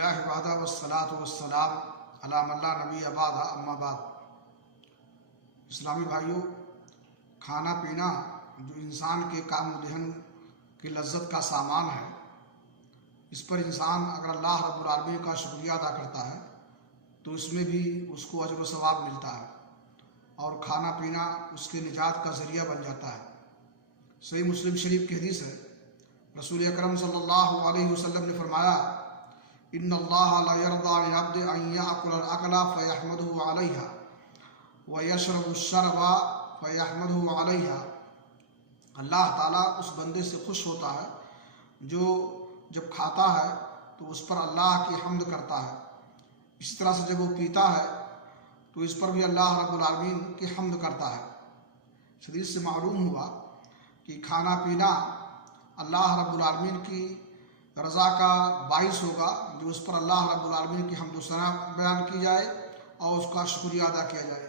अल्हम्दुलिल्लाह वहदा वस्सलातु वस्सलाम अला मन ला नबी अबादा अम्मा बाद। इस्लामी भाइयों, खाना पीना जो इंसान के काम दहन की लज्जत का सामान है, इस पर इंसान अगर अल्लाह रब्बुल आलमीन का शुक्रिया अदा करता है तो इसमें भी उसको अजर व सवाब मिलता है और खाना पीना उसके निजात का ज़रिया बन जाता है। सही मुस्लिम शरीफ की हदीस है, रसूल अकरम सल्लल्लाहु अलैहि वसल्लम ने फरमाया, इन्नल्लाह ला यरदा लिल अब्दि अन याकुल अल अकला फयहमदुहु अलैहा व यशरबु शरबा फयहमदुहु अलैहा। अल्लाह ताला उस बंदे से खुश होता है जो जब खाता है तो उस पर अल्लाह की हम्द करता है, इसी तरह से जब वो पीता है तो इस पर भी अल्लाह रब्बुल आलमीन की हम्द करता है। हदीस से मालूम हुआ कि खाना पीना अल्लाह रब्बुल आलमीन की रज़ा का बाइस होगा, जो उस पर अल्लाह रब्बुल आलमीन की हम्द व सना बयान की जाए और उसका शुक्रिया अदा किया जाए।